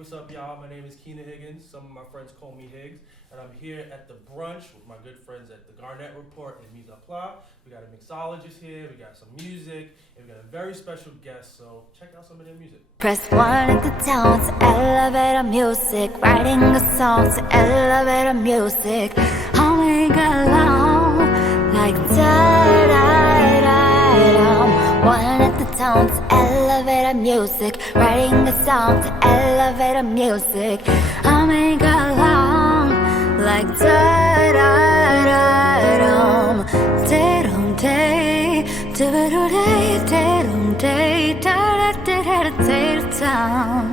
what's up, y'all? My name is Keena Higgins. Some of my friends call me Higgs. And I'm here at the Brunch with my good friends at the Garnett Report and Mise en Place. We got a mixologist here, we got some music, and we got a very special guest, so check out some of their music. Press 1 at the town to elevator music. Writing a song to elevator music. Humming along like da-da-da-dum. 1 at the town to elevator music. Writing a song to elevator music. Humming along like da-da-da-dum. Da-dum-day, da-da-da-day, da-dum-day, da-da-da-da-da-da-dum.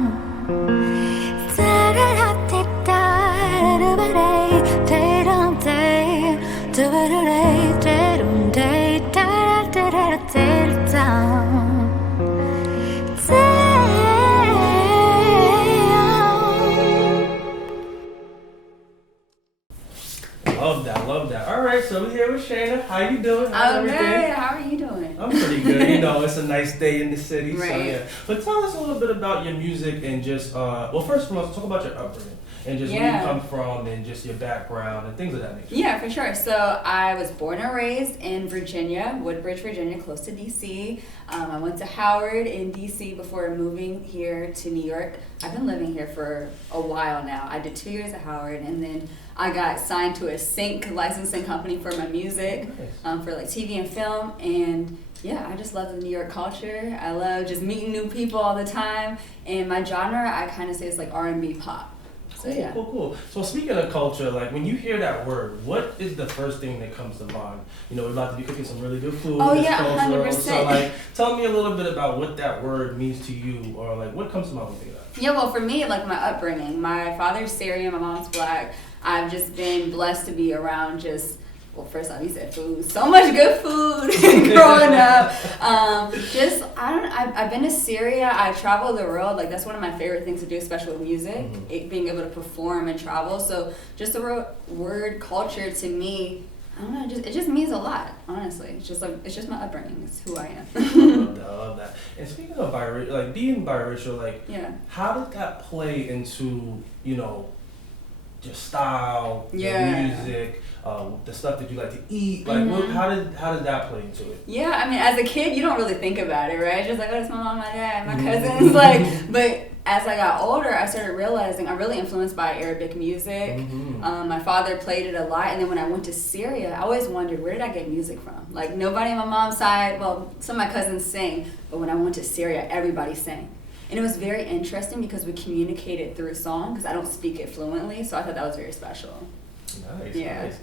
Da-da-da-da-da-da-da-day, da-dum-day, da-da-da-day, da-dum-day, da-da-da-da-da-da-dum. Love that, love that. All right, so we're here with Shenna. How you doing? I'm good. How are you doing? I'm pretty good. You know, it's a nice day in the city, Right. so yeah. But tell us a little bit about your music and just, well, first of all, talk about your upbringing and just where you come from and just your background and things of that nature. Yeah, for sure. So I was born and raised in Virginia, Woodbridge, Virginia, close to D.C. I went to Howard in D.C. before moving here to New York. I've been living here for a while now. I did 2 years at Howard, and then I got signed to a sync licensing company for my music, for like TV and film, and yeah, I just love the New York culture. I love just meeting new people all the time, and my genre, I kind of say it's like R&B pop. So yeah. Cool. So speaking of culture, like when you hear that word, what is the first thing that comes to mind? You know, we're about to be cooking some really good food. Oh it's yeah, cultural. 100%. So like, tell me a little bit about what that word means to you, or like what comes to mind when you think of that? Yeah, well, for me, like my upbringing, my father's Syrian, my mom's Black. I've just been blessed to be around just, well, first off, you said food. So much good food growing up. I've been to Syria. I traveled the world. Like, that's one of my favorite things to do, especially with music, being able to perform and travel. So just the word culture to me, I don't know, it just means a lot, honestly. It's just my upbringing. It's who I am. I love that. And speaking of being biracial, like, how did that play into, you know, your style, your music, the stuff that you like to eat? Like, how did that play into it? Yeah, I mean, as a kid, you don't really think about it, right? It's just like, oh, it's my mom, my dad, my cousins. Like, but as I got older, I started realizing I'm really influenced by Arabic music. My father played it a lot, and then when I went to Syria, I always wondered, where did I get music from? Like, nobody on my mom's side, well, some of my cousins sing, but when I went to Syria, everybody sang. And it was very interesting because we communicated through song, because I don't speak it fluently, so I thought that was very special. Nice.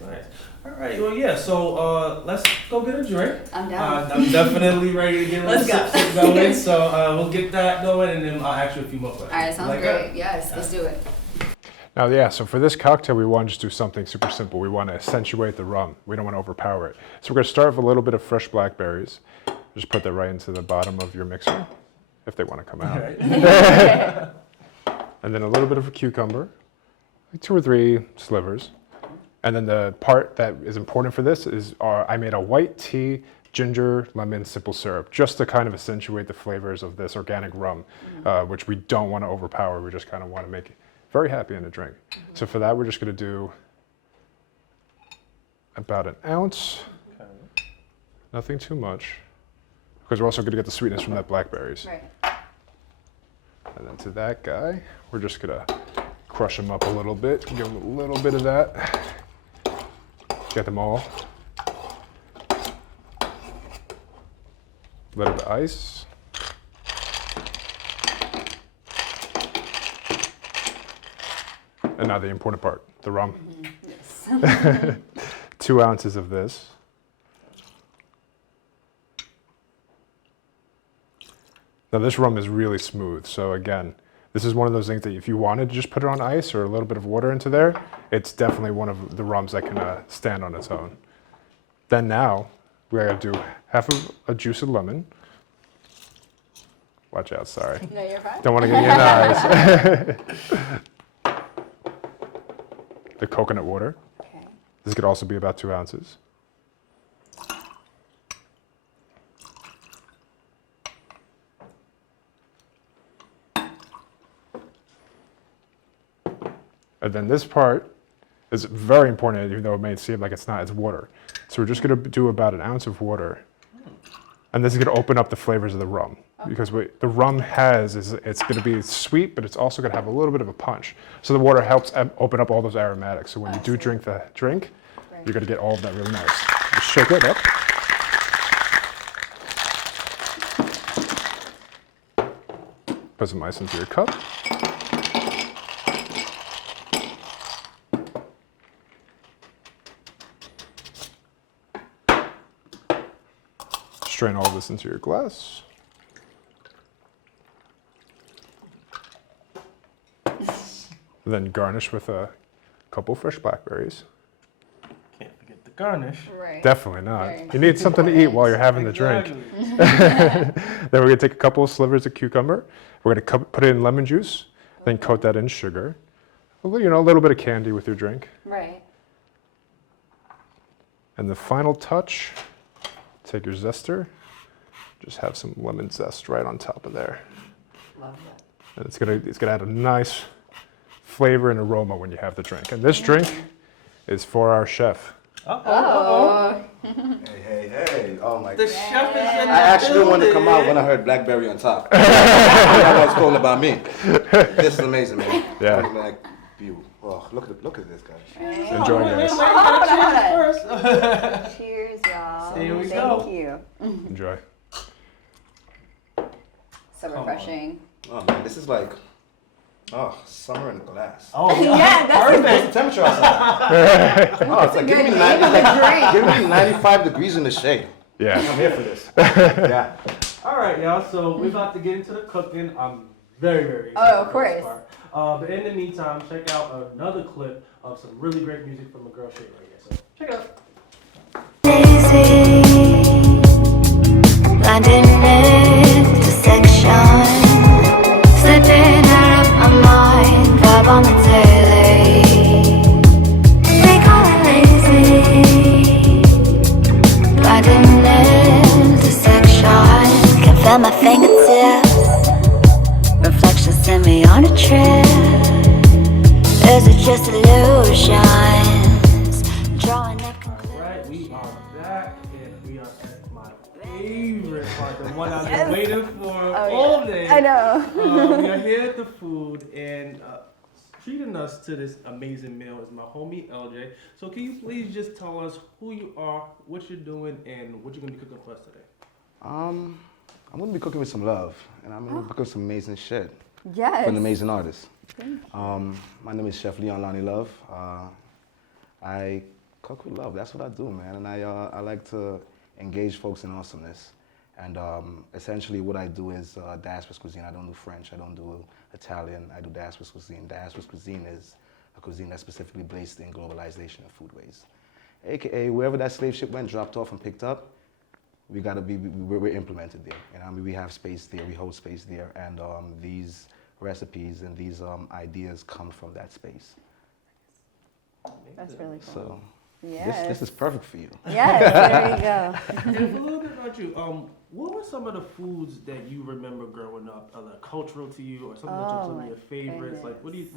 All right, well, yeah, so let's go get a drink. I'm down. I'm definitely ready to get Let's go. going, so we'll get that going, and then I'll ask you a few more questions. All right, sounds great. Yes, let's do it. Now, yeah, so for this cocktail, we want to just do something super simple. We want to accentuate the rum. We don't want to overpower it. So we're going to start with a little bit of fresh blackberries. Just put that right into the bottom of your mixer, if they want to come out. Right. And then a little bit of a cucumber, like 2 or 3 slivers. And then the part that is important for this is I made a white tea, ginger, lemon, simple syrup, just to kind of accentuate the flavors of this organic rum, which we don't want to overpower. We just kind of want to make it very happy in a drink. So for that, we're just going to do about an ounce, nothing too much, because we're also going to get the sweetness from that blackberries. Right. And then to that guy, we're just going to crush them up a little bit, give them a little bit of that. Get them all. A little bit of ice. And now the important part, the rum. Yes. 2 ounces of this. Now this rum is really smooth, so again, this is one of those things that if you wanted to just put it on ice or a little bit of water into there, it's definitely one of the rums that can stand on its own. Then now, we're going to do half of a juice of lemon. Watch out, sorry. No, you're fine. Don't want to get you in the eyes. The coconut water. Okay. This could also be about 2 ounces. And then this part is very important, even though it may seem like it's not, it's water. So we're just gonna do about an ounce of water. And this is gonna open up the flavors of the rum. Because what the rum has is it's gonna be sweet, but it's also gonna have a little bit of a punch. So the water helps open up all those aromatics. So when you do drink the drink, you're gonna get all of that really nice. Just shake it up. Put some ice into your cup. Strain all of this into your glass. Then garnish with a couple fresh blackberries. Can't forget the garnish. Right. Definitely not. Very You need something to eat while you're having the drink. Then we're gonna take a couple of slivers of cucumber. We're gonna put it in lemon juice, then coat that in sugar. A little bit of candy with your drink. Right. And the final touch, take your zester, just have some lemon zest right on top of there. Love that. And it's gonna add a nice flavor and aroma when you have the drink. And this drink is for our chef. Hey. Oh my The God. chef is in the I actually wanted to come out when I heard Blackberry on top. That was cool about me. This is amazing, man. Yeah. Like, oh, look at this, guys. Enjoy, guys. Hold on. Cheers, y'all. Here we Thank go. you. Enjoy. So refreshing. Oh man, this is like, summer in a glass. Oh, Yeah, that's What's the temperature outside? Oh, it's like give me, good name of the drink. give me 95 degrees in the shade. Yeah. I'm here for this. Yeah. All right, y'all. So we're about to get into the cooking. I'm very, very excited. Oh, of for this course. part. But in the meantime, check out another clip of some really great music from the girl Shay right here. So check it out. Lazy, blending intersection, slipping out of my mind, vibe on the daily. They call it lazy, blending intersection, can feel my fingertips, reflections send me on a trip. Is it just illusions, drawing a conclusion? Alright, we are back and we are at my favorite part, the one I've been waiting for all day. I know. We are here at the food and treating us to this amazing meal is my homie LJ. So can you please just tell us who you are, what you're doing, and what you're gonna be cooking for us today? I'm gonna be cooking with some love, and I'm gonna be cooking some amazing shit Yes. for an amazing artist. My name is Chef Leon Lonnie Love. I cook with love. That's what I do, man. And I like to engage folks in awesomeness. And essentially, what I do is diaspora cuisine. I don't do French. I don't do Italian. I do diaspora cuisine. Diaspora cuisine is a cuisine that's specifically based in globalization of foodways, AKA wherever that slave ship went, dropped off and picked up. We're implemented there. You know, I mean, we have space there. We hold space there, and these recipes and these ideas come from that space. That's really cool. So Yes. this is perfect for you. Yes, there you go. And a little bit about you. What were some of the foods that you remember growing up, like cultural to you, or something that you some of your favorites? goodness. Like, what do you?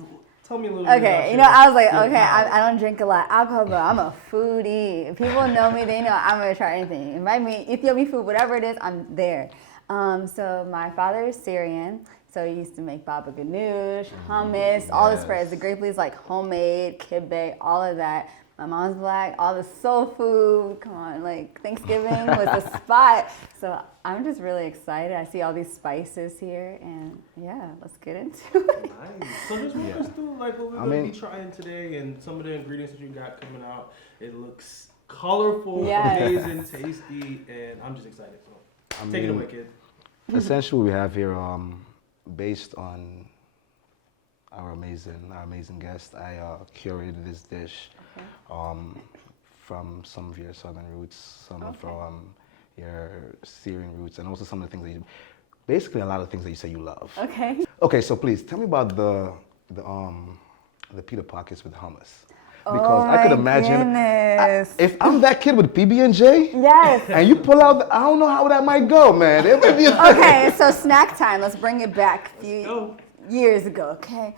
Tell me a little bit. Okay, about you know, I was like, your okay, palate. I don't drink a lot of alcohol, but I'm a foodie. If people know me, they know I'm gonna try anything. Invite me, Ethiopian food, whatever it is, I'm there. So my father is Syrian, so he used to make baba ganoush, hummus, all the spreads. The Great Lee's like homemade, kibbeh, all of that. My mom's black, all the soul food, come on, like Thanksgiving was the spot. So I'm just really excited. I see all these spices here, and yeah, let's get into it. Nice. So just walk us through like what we're gonna be trying today and some of the ingredients that you got coming out. It looks colorful, Yes. amazing, tasty, and I'm just excited. So take it away, kid. Essentially, we have here, based on our amazing guest, I curated this dish from some of your southern roots, some from your Syrian roots, and also some of the things that basically a lot of things that you say you love. Okay. Okay, so please tell me about the pita pockets with hummus. Because I could imagine if I'm that kid with PB&J, Yes. and you pull out, I don't know how that might go, man. It might be Okay, so snack time. Let's bring it back a few go. years ago, okay?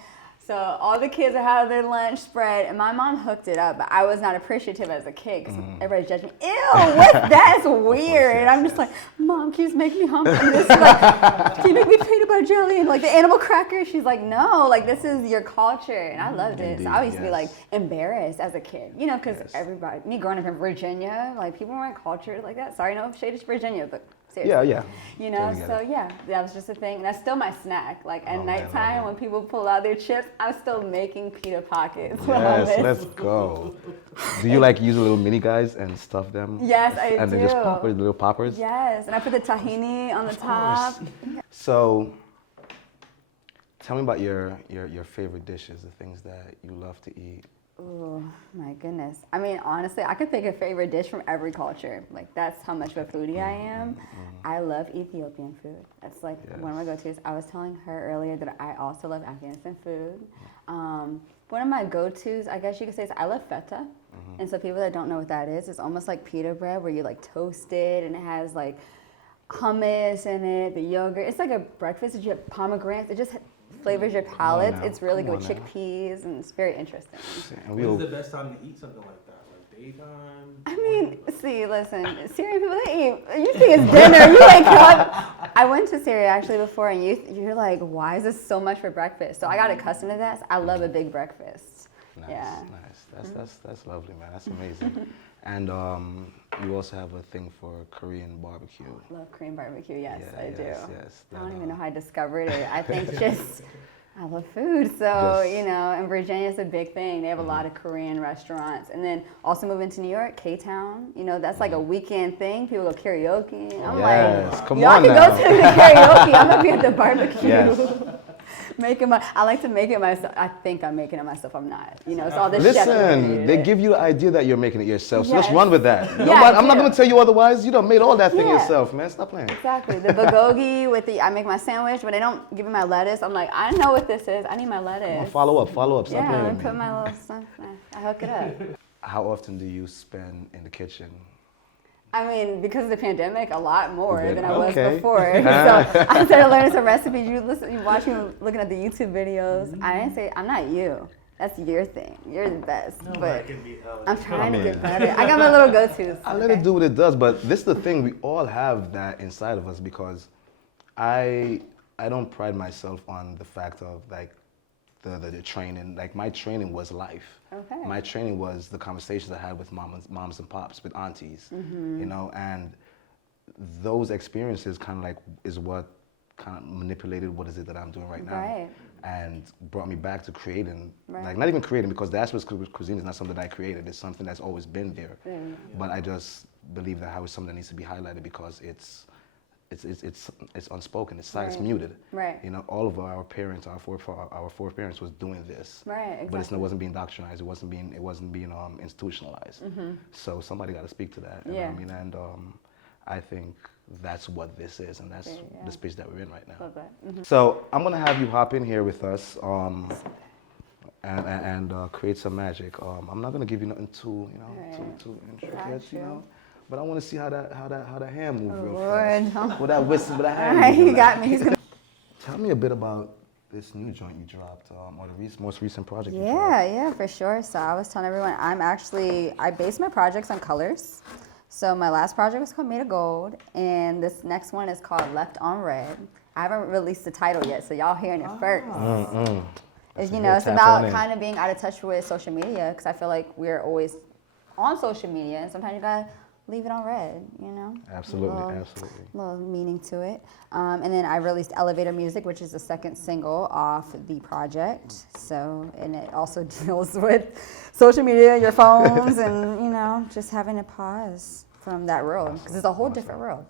So all the kids are having their lunch spread, and my mom hooked it up, but I was not appreciative as a kid because everybody judged me. Ew, what's that's weird. And I'm just like, Mom, can you just make me hungry? And this is like, can you make me peanut butter jelly and like the animal crackers? She's like, no, like this is your culture, and I loved it. Indeed, So I used to be like embarrassed as a kid, you know, because everybody, me growing up in Virginia, like people weren't cultured like that. Sorry, no shade to Virginia, but. Seriously. Yeah. You know, so yeah, that was just a thing. And that's still my snack. Like at nighttime when people pull out their chips, I'm still making pita pockets. Yes, let's go. Do you like use little mini guys and stuff them? Yes, I do. And then just pop it, little poppers? Yes, and I put the tahini on the top. So, tell me about your favorite dishes, the things that you love to eat. Oh my goodness. I mean, honestly, I could pick a favorite dish from every culture. Like, that's how much of a foodie I am. I love Ethiopian food. That's like one of my go-tos. I was telling her earlier that I also love Afghanistan food. One of my go-tos, I guess you could say, is I love feta. And so people that don't know what that is, it's almost like pita bread where you like toast it and it has like hummus in it, the yogurt. It's like a breakfast that you have pomegranates. It just flavors your palate. It's really good with chickpeas, and it's very interesting. When's the best time to eat something like that? Like daytime? I mean, see, listen, Syrian people, they eat, you think it's dinner, you wake up. I went to Syria actually before, and you're like, why is this so much for breakfast? So I got accustomed to that. So I love a big breakfast. Nice. That's lovely, man. That's amazing. And you also have a thing for Korean barbecue. Love Korean barbecue, yes, I do. Yes, I don't even know how I discovered it. I think I love food. So, you know, and Virginia is a big thing. They have a lot of Korean restaurants. And then also moving to New York, K-Town, you know, that's like a weekend thing. People go karaoke. I'm like, come y'all on can now. go to the karaoke. I'm going to be at the barbecue. Yes. I like to make it myself. I think I'm making it myself. I'm not. You know, it's all this Listen, they give you the idea that you're making it yourself, so let's run with that. Yeah, I'm not going to tell you otherwise. You done made all that thing yourself, man. Stop playing. Exactly. The bulgogi with I make my sandwich, but they don't give me my lettuce. I'm like, I know what this is. I need my lettuce. Follow up. Stop Yeah, playing I with me. put my little stuff. I hook it up. How often do you spend in the kitchen? I mean, because of the pandemic, a lot more than I was Okay. before. So I started learning some recipes. You watch me looking at the YouTube videos. I didn't say, I'm not you. That's your thing. You're the best. But I'm trying to get better. I got my little go-tos. I let it do what it does, but this is the thing. We all have that inside of us because I don't pride myself on the fact of like the training. Like my training was life. Okay. My training was the conversations I had with moms and pops, with aunties, you know, and those experiences kind of like is what kind of manipulated what is it that I'm doing right now. Right. And brought me back to creating, Right. like not even creating because that's what cuisine is not something that I created. It's something that's always been there. But I just believe that how it's something that needs to be highlighted because it's unspoken. It's Right. muted. Right. You know, all of our parents, our four parents was doing this. Right, exactly. But it wasn't being doctrinized. It wasn't being institutionalized. So somebody got to speak to that. You know what I mean? And I think that's what this is, and that's the space that we're in right now. Love that. So I'm gonna have you hop in here with us and create some magic. I'm not gonna give you nothing too too intricate, you know. But I want to see how that hand move real fast. With that whistle, with that hand. All right, you got me. He's gonna. Tell me a bit about this new joint you dropped, or the most recent project you dropped. Yeah, for sure. So I was telling everyone, I base my projects on colors. So my last project was called Made of Gold, and this next one is called Left on Red. I haven't released the title yet, so y'all hearing it first. It's about kind of being out of touch with social media, because I feel like we're always on social media, and sometimes you gotta leave it on red, you know? Absolutely. A little meaning to it. And then I released Elevator Music, which is the second single off the project. So, and it also deals with social media, your phones, and, you know, just having to pause from that world. Because it's a whole different world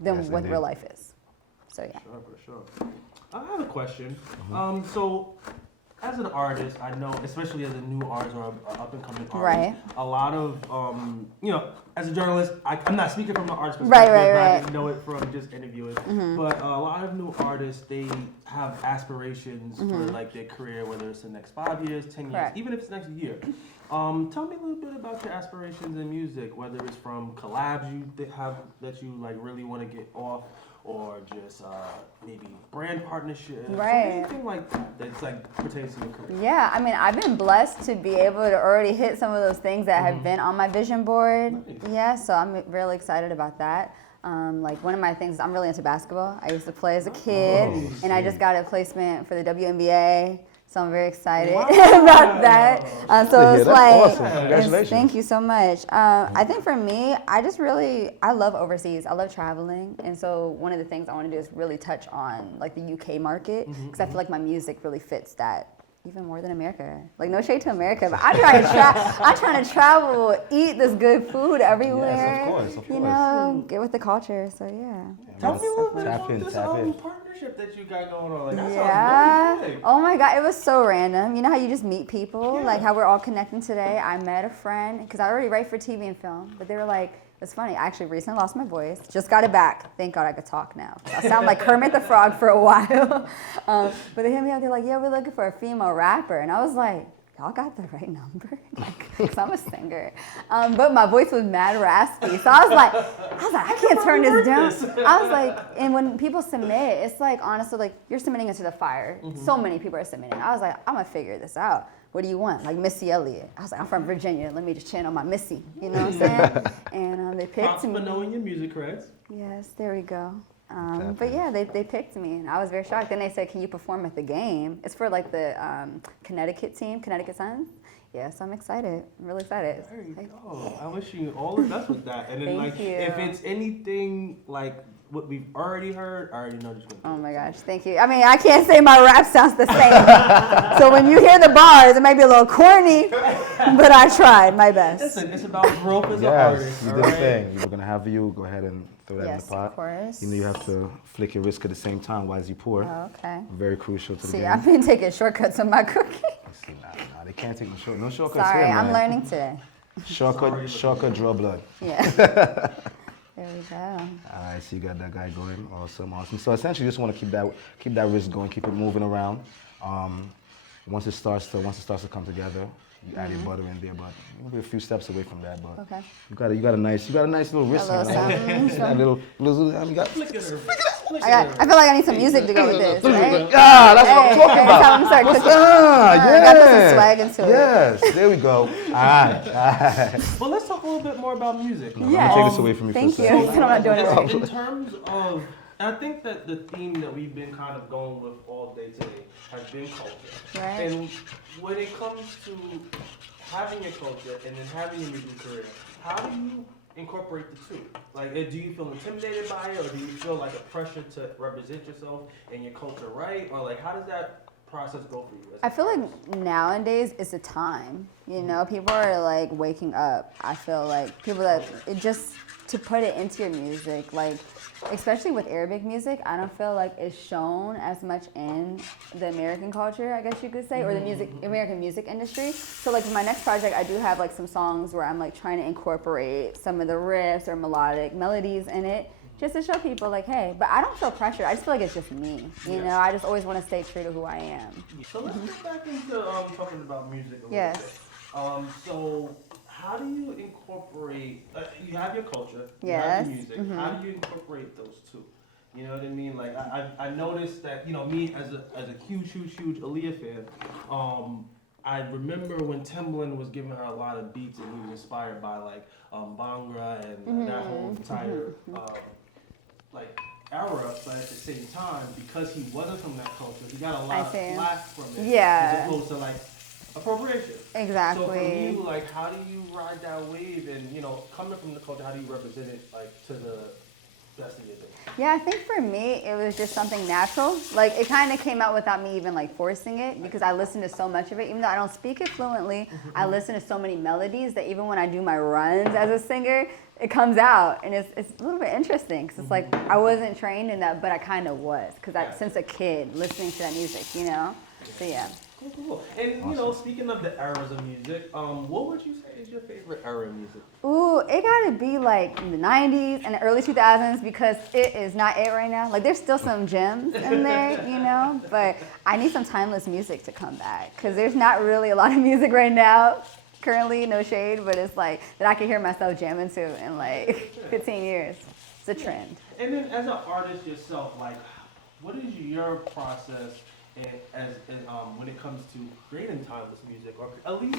than what real life is. So, yeah. For sure. I have a question. So, as an artist, I know, especially as a new artist or up and coming artist, a lot of, you know, as a journalist, I'm not speaking from an artist perspective, I didn't know it from just interviewing, but a lot of new artists, they have aspirations for like their career, whether it's the next 5 years, 10 years, even if it's next year. Tell me a little bit about your aspirations in music, whether it's from collabs you have that you like really want to get off, or just maybe brand partnerships, right? Anything like that that's like pertains to your career. Yeah, I mean, I've been blessed to be able to already hit some of those things that have been on my vision board. Nice. Yeah, so I'm really excited about that. Like one of my things, I'm really into basketball. I used to play as a kid, and I just got a placement for the WNBA. So I'm very excited about that. So it's like, awesome. Congratulations. Thank you so much. I think for me, I love overseas. I love traveling. And so one of the things I want to do is really touch on like the UK market, because I feel like my music really fits that even more than America. Like no shade to America, but I'm trying to travel, eat this good food everywhere. Yes, of course. You know, get with the culture. So yeah. Tell me a little bit about this partnership that you got going on. Like, that sounds really big. Oh my God, it was so random. You know how you just meet people? Like how we're all connecting today. I met a friend, because I already write for TV and film, but they were like, it's funny, I actually recently lost my voice, just got it back. Thank God I could talk now. I sound like Kermit the Frog for a while. But they hit me up, they're like, yeah, we're looking for a female rapper. And I was like, y'all got the right number? Like, cause I'm a singer. But my voice was mad raspy. So I was like, I can't turn this down. I was like, and when people submit, it's like, honestly, like you're submitting into the fire. So many people are submitting. I was like, I'm gonna figure this out. What do you want? Like Missy Elliott. I was like, I'm from Virginia. Let me just channel my Missy. You know what I'm saying? And they picked me. For knowing your music, correct? Yes, there we go. But yeah, they picked me, and I was very shocked. Then they said, can you perform at the game? It's for like the Connecticut team, Connecticut Suns. Yeah, so I'm excited. I'm really excited. There you go. I wish you all the best with that. And then like, if it's anything like what we've already heard, I already know this one. Oh my gosh, thank you. I mean, I can't say my rap sounds the same. So when you hear the bars, it might be a little corny, but I tried my best. Listen, it's about growth as an artist. You did the thing. We're gonna have you go ahead and throw that in the pot. Of course. You know, you have to flick your wrist at the same time while you pour. Oh, okay. Very crucial to the game. See, I've been taking shortcuts on my cooking. See, nah, they can't take no shortcuts Sorry, here, man. I'm learning today. Shortcut, draw blood. Yeah. There we go. All right, so you got that guy going. Awesome. So essentially, you just want to keep that wrist going, keep it moving around. Once it starts to come together, you add your butter in there, but you'll be a few steps away from that. But okay. you got a nice little wrist. A little I feel like I need some music to go with this, right? That's what I'm talking about. I'm sorry, cooking. Yeah. Got to put some swag into it. Yes, there we go. All right. Well, let's talk a little bit more about music. No, yeah. I'm gonna take this away from you. Thank you. I'm not doing it right. In terms of, I think that the theme that we've been kind of going with all day today has been culture. Right. And when it comes to having your culture and then having your music career, how do you incorporate the two? Like, do you feel intimidated by it, or do you feel like a pressure to represent yourself and your culture right? Or like, how does that process go for you? I feel like nowadays it's a time, you know, people are like waking up. I feel like people that, it just, to put it into your music, like, especially with Arabic music, I don't feel like it's shown as much in the American culture, I guess you could say, or the American music industry. So like for my next project, I do have like some songs where I'm like trying to incorporate some of the riffs or melodic melodies in it, just to show people like, hey, but I don't feel pressured. I just feel like it's just me, you know? I just always want to stay true to who I am. So let's get back into talking about music a little Yes. bit. So how do you incorporate, you have your culture, you Yes. have your music, how do you incorporate those two? You know what I mean? Like, I noticed that, you know, me as a huge Aaliyah fan, I remember when Timbaland was giving her a lot of beats and he was inspired by like Bhangra and that whole entire like era, but at the same time, because he wasn't from that culture, he got a lot of flack from it. Yeah. As opposed to like appropriation. Exactly. So for you, like, how do you ride that wave? And, you know, coming from the culture, how do you represent it, like, to the best of your ability? Yeah, I think for me, it was just something natural. Like, it kind of came out without me even, like, forcing it, because I listen to so much of it. Even though I don't speak it fluently, I listen to so many melodies that even when I do my runs as a singer, it comes out. And it's a little bit interesting, because it's like, I wasn't trained in that, but I kind of was, because since a kid, listening to that music, you know? So, yeah. Cool. And, you know, speaking of the eras of music, what would you say is your favorite era of music? Ooh, it gotta be like in the 90s and the early 2000s, because it is not it right now. Like, there's still some gems in there, you know? But I need some timeless music to come back, because there's not really a lot of music right now, currently, no shade, but it's like, that I can hear myself jamming to in like 15 years. It's a trend. And then as an artist yourself, like, what is your process when it comes to creating timeless music, or at least,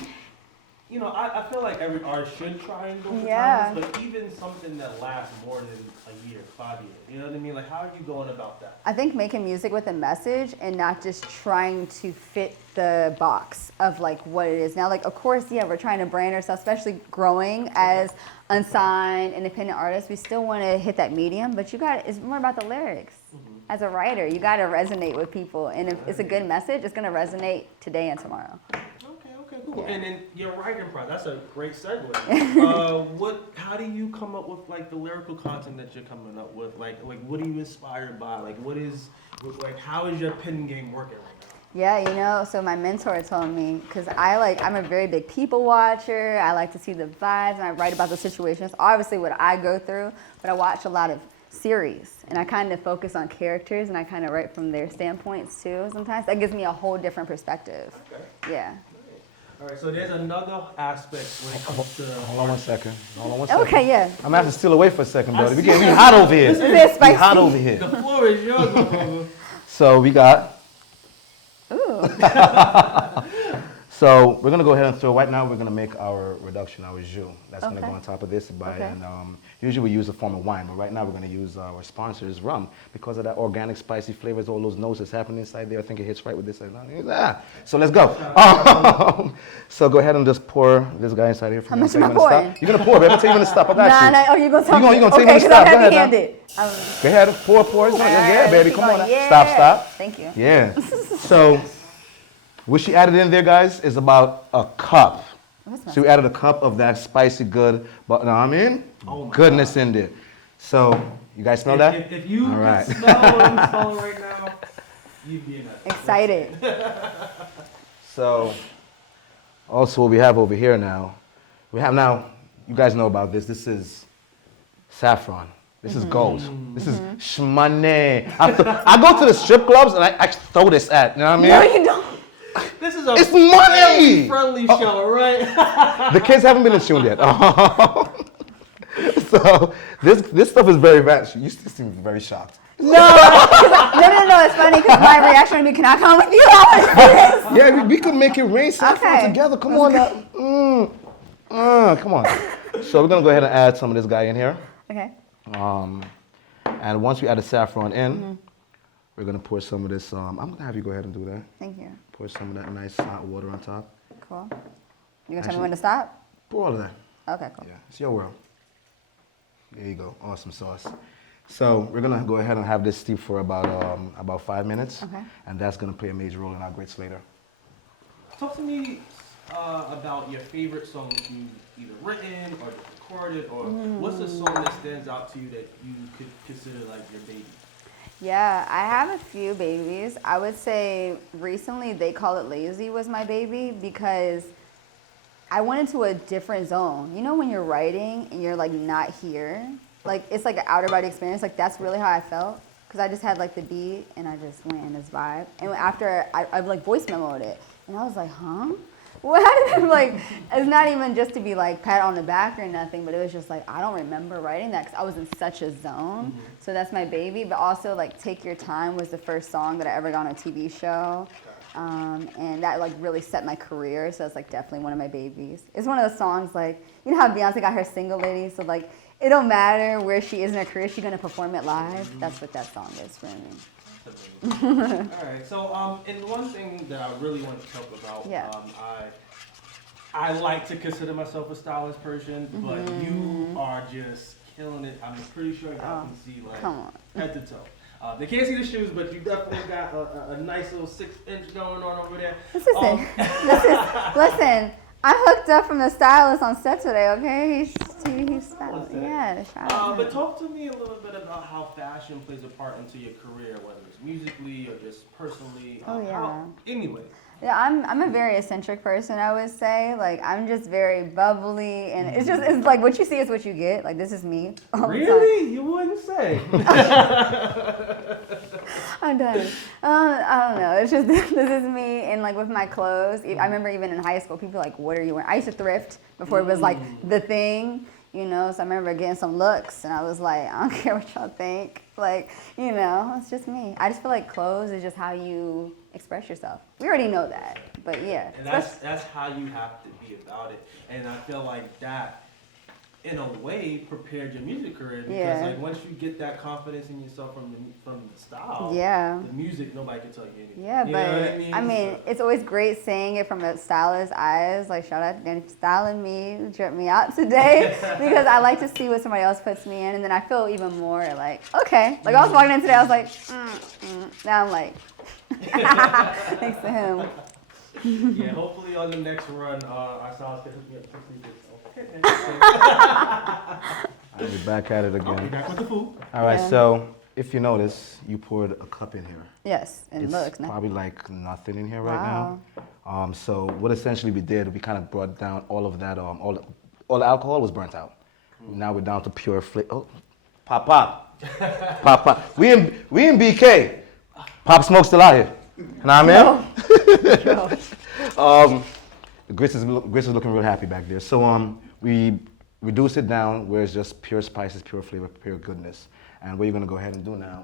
you know, I feel like every artist should try and go for timeless, but even something that lasts more than a year, 5 years, you know what I mean? Like, how are you going about that? I think making music with a message and not just trying to fit the box of like what it is now. Like, of course, yeah, we're trying to brand ourselves, especially growing as unsigned independent artists. We still want to hit that medium, but it's more about the lyrics. As a writer, you got to resonate with people, and if it's a good message, it's going to resonate today and tomorrow. Okay, cool. Yeah. And then your writing process, that's a great segue. How do you come up with like the lyrical content that you're coming up with? Like what are you inspired by? How is your pen game working right now? Yeah, you know, so my mentor told me, because I'm a very big people watcher. I like to see the vibes, and I write about the situations. Obviously, what I go through, but I watch a lot of series, and I kind of focus on characters, and I kind of write from their standpoints too. Sometimes that gives me a whole different perspective. Okay. Yeah. All right, so there's another aspect when it comes to. Hold on one second. Okay, yeah. I'm gonna have to steal away for a second, brother. We getting hot over here. This is spicy. Hot over here. The floor is yours, my brother. So we got. Ooh. So we're gonna go ahead and throw. Right now, we're gonna make our reduction, our jus. That's gonna go on top of this. And usually we use a form of wine, but right now we're gonna use our sponsor's rum because of that organic, spicy flavors, all those notes that's happening inside there. I think it hits right with this. So let's go. So go ahead and just pour this guy inside here. How much am I pouring? You're gonna pour, baby. I'm tell you when to stop. I got you. No, you're gonna tell me. You're gonna tell me when to stop. Go ahead. Go ahead, pour. Yeah, baby. Come on. Stop. Thank you. Yeah. So. What she added in there, guys, is about a cup. So we added a cup of that spicy good, goodness in there. So you guys smell that? If you can smell what I'm smelling right now, you'd be excited. So also what we have over here now, you guys know about this. This is saffron. This is gold. This is shmoney. I go to the strip clubs and I throw this at, you know what I mean? No, you don't. This is a it's money friendly show, right? The kids haven't been in tune yet. So this stuff is very bad. You still seem very shocked. No, it's funny because my reaction would be, can I come with you? Yeah, we could make it rain saffron together. Come on now. Come on. So we're gonna go ahead and add some of this guy in here. Okay. And once we add the saffron in, we're gonna pour some of this. I'm gonna have you go ahead and do that. Thank you. Pour some of that nice hot water on top. Cool. You gonna tell me when to stop? Pour all of that. Okay, cool. Yeah, it's your world. There you go. Awesome sauce. So we're gonna go ahead and have this steep for about 5 minutes. Okay. And that's gonna play a major role in our grits later. Talk to me about your favorite song that you've either written or recorded, or what's a song that stands out to you that you could consider like your baby? Yeah, I have a few babies. I would say recently They Call It Lazy was my baby because I went into a different zone. You know when you're writing and you're like not here? Like it's like an outer body experience. Like that's really how I felt because I just had like the beat and I just went in this vibe. And after I like voice memoed it and I was like, huh? What? Like, it's not even just to be like pat on the back or nothing, but it was just like, I don't remember writing that because I was in such a zone. So that's my baby. But also like Take Your Time was the first song that I ever got on a TV show. And that like really set my career. So it's like definitely one of my babies. It's one of those songs like, you know how Beyonce got her single lady? So like, it don't matter where she is in her career, she's gonna perform it live. That's what that song is for me. All right, so and one thing that I really want to talk about, I like to consider myself a stylish person, but you are just killing it. I'm pretty sure y'all can see like head to toe. They can't see the shoes, but you definitely got a nice little 6-inch going on over there. Listen, I hooked up from the stylist on set today, okay? He's stylist. Yeah, but talk to me a little bit about how fashion plays a part into your career, whether it's musically or just personally. Anyway. Yeah, I'm a very eccentric person, I would say. Like, I'm just very bubbly, and it's like what you see is what you get. Like, this is me all the time. Really? You wouldn't say. I'm done. I don't know. It's just, this is me, and like with my clothes. I remember even in high school, people were like, what are you wearing? I used to thrift before it was like the thing. you know? So I remember getting some looks, and I was like, I don't care what y'all think. Like, you know, it's just me. I just feel like clothes is just how you express yourself. We already know that, but yeah. And that's how you have to be about it. And I feel like that, in a way, prepared your music career because like once you get that confidence in yourself from the style, the music, nobody can tell you anything. Yeah, you but know what I mean? It's always great saying it from a stylist's eyes. Like, shout out to styling me, drip me out today, because I like to see what somebody else puts me in, and then I feel even more like, okay. Like, I was walking in today, I was like, now I'm like, thanks to him. Yeah, hopefully on the next run, our stylist can hook me up to see this. I'll be back at it again. I'll be back with the food. All right, so if you notice, you poured a cup in here. Yes, and it's look. probably like nothing in here right now. So what essentially we did, we kind of brought down all of that, all the alcohol was burnt out. Now we're down to pure flavor. Oh, pop. We in BK. Pop Smoke still out here. You know what I mean? Grits is looking real happy back there. So we reduce it down where it's just pure spices, pure flavor, pure goodness. And what you're gonna go ahead and do now,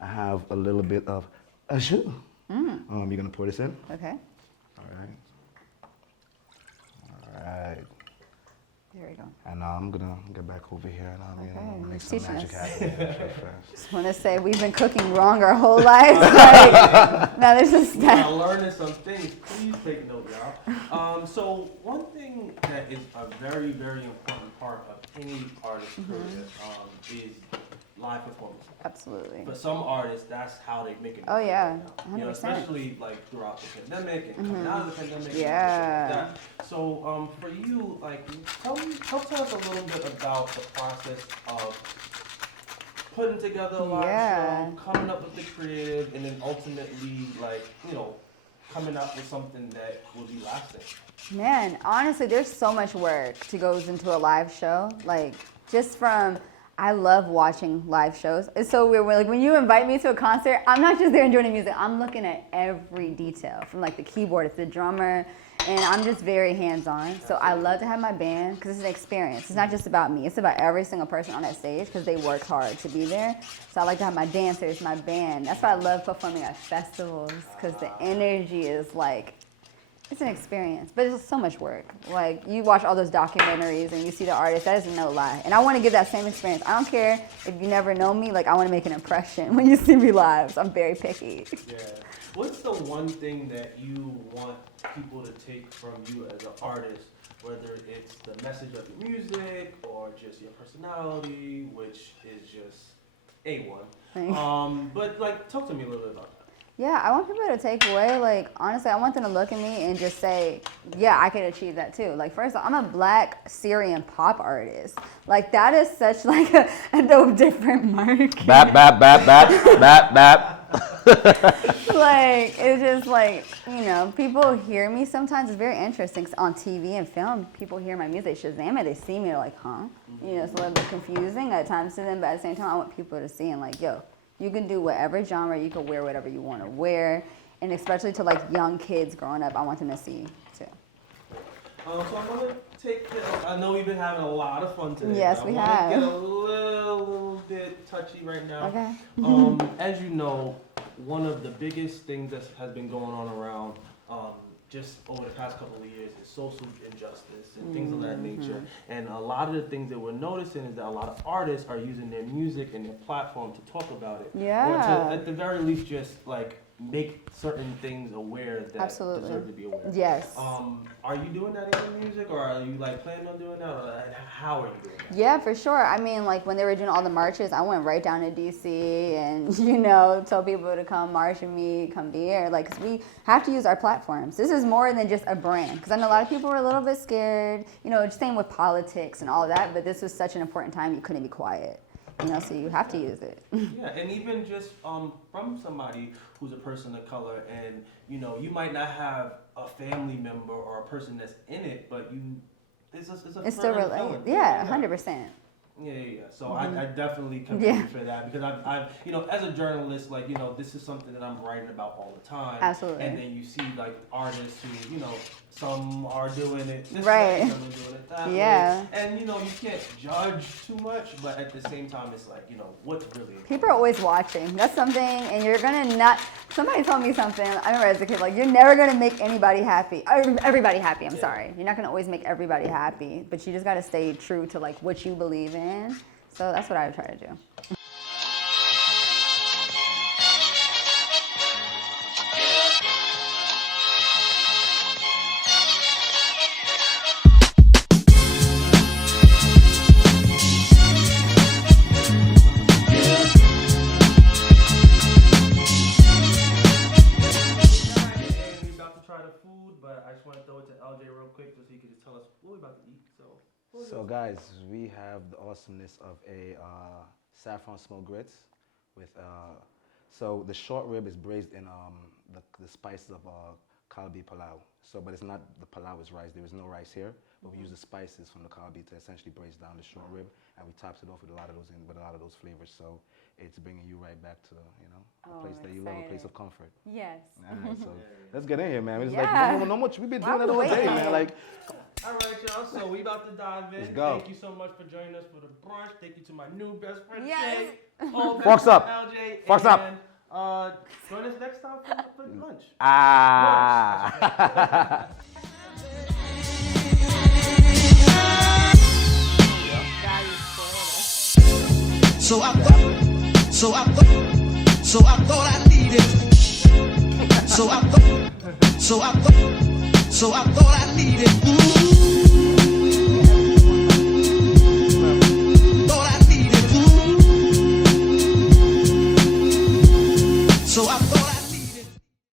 I have a little bit of jus. You're gonna pour this in. Okay. All right. There we go. And I'm gonna get back over here and make some magic happen. Just want to say we've been cooking wrong our whole lives. Like, now there's a step. While learning some things, please take note, y'all. So one thing that is a very, very important part of any artist's career is live performance. Absolutely. For some artists, that's how they make it. Oh yeah, 100%. You know, especially like throughout the pandemic and coming out of the pandemic. Yeah. And like that. So for you, like, tell us a little bit about the process of putting together a live show, coming up with the creative, and then ultimately, like, you know, coming up with something that will be lasting. Man, honestly, there's so much work that goes into a live show. Like, just from, I love watching live shows. It's so weird. Like, when you invite me to a concert, I'm not just there enjoying the music. I'm looking at every detail, from like the keyboard to the drummer, and I'm just very hands-on. So I love to have my band because it's an experience. It's not just about me. It's about every single person on that stage because they work hard to be there. So I like to have my dancers, my band. That's why I love performing at festivals because the energy is like, it's an experience, but it's so much work. Like, you watch all those documentaries and you see the artists, that is no lie. And I want to give that same experience. I don't care if you never know me, like, I want to make an impression when you see me live. So I'm very picky. Yeah. What's the one thing that you want people to take from you as an artist, whether it's the message of your music or just your personality, which is just A1. But, like, talk to me a little bit about that. Yeah, I want people to take away, like, honestly, I want them to look at me and just say, yeah, I could achieve that too. Like, first of all, I'm a Black Syrian pop artist. Like, that is such, like, a different mark. Bap. Like, it's just like, you know, people hear me sometimes. It's very interesting. On TV and film, people hear my music, Shazam it, they see me, they're like, huh? You know, it's a little bit confusing at times to them, but at the same time, I want people to see and like, yo, you can do whatever genre, you can wear whatever you want to wear. And especially to like young kids growing up, I want them to see too. So I'm going to take, I know we've been having a lot of fun today. Yes, we have. I'm going to get a little bit touchy right now. Okay. As you know, one of the biggest things that has been going on around just over the past couple of years is social injustice and things of that nature. And a lot of the things that we're noticing is that a lot of artists are using their music and their platform to talk about it. Yeah. Or to, at the very least, just like make certain things aware that deserve to be aware. Yes. Are you doing that in your music, or are you like planning on doing that, or how are you doing that? Yeah, for sure. I mean, like when they were doing all the marches, I went right down to DC and, you know, told people to come march with me, come be here. Like, 'cause we have to use our platforms. This is more than just a brand. Because I know a lot of people were a little bit scared, you know, just same with politics and all of that. But this was such an important time, you couldn't be quiet. You know, so you have to use it. Yeah, and even just from somebody who's a person of color, and you know, you might not have a family member or a person that's in it, but you, it's still real, yeah, 100%. Yeah. So I definitely commend you for that, because I've, you know, as a journalist, like, you know, this is something that I'm writing about all the time. Absolutely. And then you see like artists who, you know, some are doing it this right. way, some are doing it that way. And you know, you can't judge too much, but at the same time, it's like, you know, what's really important. People are always watching. That's something, and you're gonna not. Somebody told me something. I remember as a kid, like, you're never gonna make anybody happy. Everybody happy. I'm sorry. You're not gonna always make everybody happy, but you just gotta stay true to like what you believe in. So that's what I would try to do. I just want to throw it to LJ real quick so he can just tell us what we're about to eat. So guys, we have the awesomeness of a saffron smoked grits with, so the short rib is braised in the spices of kalbi palau. So, but it's not the palau is rice. There is no rice here, but we use the spices from the kalbi to essentially braise down the short rib, and we tops it off with a lot of those flavors. So it's bringing you right back to, you know, a place that you love, a place of comfort. Yes. All right, so let's get in here, man. It's like no more. We've been doing that all day, man. Like. All right, y'all. So we about to dive in. Let's go. Thank you so much for joining us for the brunch. Thank you to my new best friend, yes. Jay. Forks up. LJ. Forks up. Join us next time for lunch. So I thought I needed. So I thought I needed.